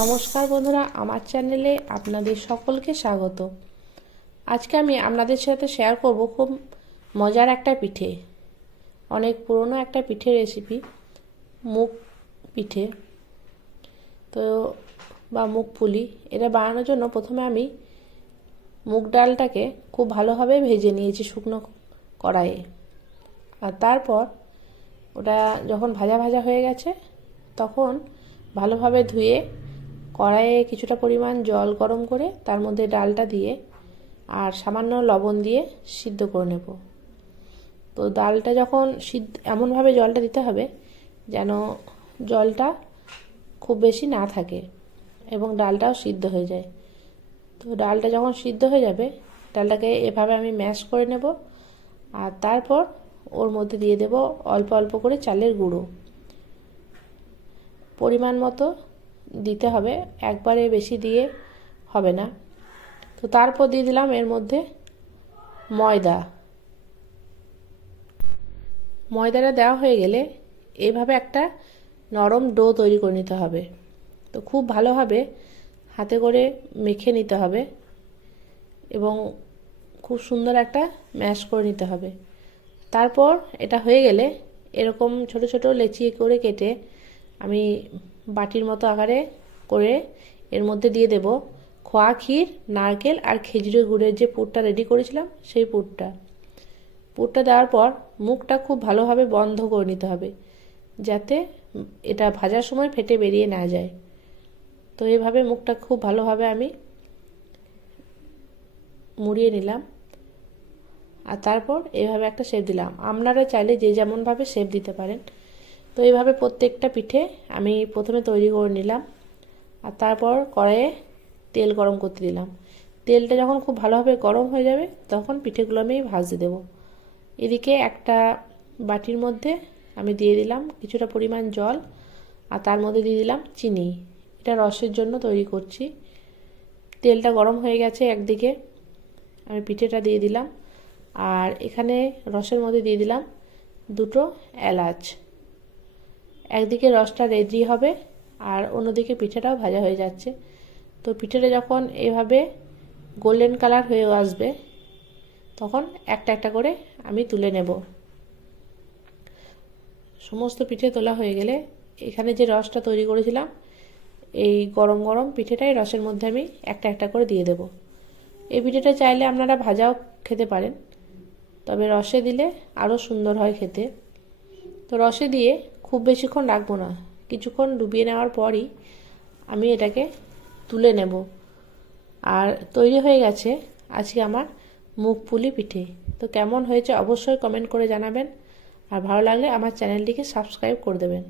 নমস্কার বন্ধুরা, আমার চ্যানেলে আপনাদের সকলকে স্বাগত। আজকে আমি আপনাদের সাথে শেয়ার করব খুব মজার একটা পিঠে, অনেক পুরনো একটা পিঠে রেসিপি, মুগ পিঠে তো বা মুগ পুলি। এটা বানানোর জন্য প্রথমে আমি মুগ ডালটাকে খুব ভালোভাবে ভেজে নিয়েছি শুকনো কড়াইয়ে। আর তারপর ওটা যখন ভাজা ভাজা হয়ে গেছে তখন ভালোভাবে ধুয়ে কড়াইয়ে কিছুটা পরিমাণ জল গরম করে তার মধ্যে ডালটা দিয়ে আর সামান্য লবণ দিয়ে সিদ্ধ করে নেব। তো ডালটা যখন এমনভাবে জলটা দিতে হবে যেন জলটা খুব বেশি না থাকে এবং ডালটাও সিদ্ধ হয়ে যায়। তো ডালটা যখন সিদ্ধ হয়ে যাবে ডালটাকে এভাবে আমি ম্যাশ করে নেব। আর তারপর ওর মধ্যে দিয়ে দেব অল্প অল্প করে চালের গুঁড়ো, পরিমাণ মতো দিতে হবে, একবারে বেশি দিয়ে হবে না। তো তারপর দিয়ে দিলাম এর মধ্যে ময়দাটা দেওয়া হয়ে গেলে এইভাবে একটা নরম ডো তৈরি করে নিতে হবে। তো খুব ভালোভাবে হাতে করে মেখে নিতে হবে এবং খুব সুন্দর একটা ম্যাশ করে নিতে হবে। তারপর এটা হয়ে গেলে এরকম ছোট ছোট লেচি করে কেটে আমি বাটির মতো আকারে করে এর মধ্যে দিয়ে দেব খোয়া ক্ষীর, নারকেল আর খেজুরের গুড়ের যে পুরটা রেডি করেছিলাম সেই পুরটা দেওয়ার পর মুখটা খুব ভালোভাবে বন্ধ করে নিতে হবে যাতে এটা ভাজার সময় ফেটে বেরিয়ে না যায়। তো এইভাবে মুখটা খুব ভালোভাবে আমি মুড়িয়ে নিলাম আর তারপর এইভাবে একটা শেপ দিলাম। আপনারা চাইলে যে যেমনভাবে শেপ দিতে পারেন। তো এইভাবে প্রত্যেকটা পিঠে আমি প্রথমে তৈরি করে নিলাম আর তারপর কড়াইয়ে তেল গরম করতে দিলাম। তেলটা যখন খুব ভালোভাবে গরম হয়ে যাবে তখন পিঠেগুলো আমি ভাজতে দেব। এদিকে একটা বাটির মধ্যে আমি দিয়ে দিলাম কিছুটা পরিমাণ জল আর তার মধ্যে দিয়ে দিলাম চিনি। এটা রসের জন্য তৈরি করছি। তেলটা গরম হয়ে গেছে, একদিকে আমি পিঠেটা দিয়ে দিলাম আর এখানে রসের মধ্যে দিয়ে দিলাম দুটো এলাচ। একদিকে রসটা রেডি হবে আর অন্যদিকে পিঠেটাও ভাজা হয়ে যাচ্ছে। তো পিঠেটা যখন এভাবে গোল্ডেন কালার হয়ে আসবে তখন একটা একটা করে আমি তুলে নেব। সমস্ত পিঠে তোলা হয়ে গেলে এখানে যে রসটা তৈরি করেছিলাম এই গরম গরম পিঠেটাই রসের মধ্যে আমি একটা একটা করে দিয়ে দেব। এই পিঠেটা চাইলে আপনারা ভাজাও খেতে পারেন, তবে রসে দিলে আরও সুন্দর হয় খেতে। তো রসে দিয়ে খুব বেশিক্ষণ রাখবো না, কিছুক্ষণ ডুবিয়ে নেওয়ার পরই আমি এটাকে তুলে নেব। আর তৈরি হয়ে গেছে আজকে আমার মুগ পুলি পিঠে। তো কেমন হয়েছে অবশ্যই কমেন্ট করে জানাবেন আর ভালো লাগলে আমার চ্যানেলটিকে সাবস্ক্রাইব করে দেবেন।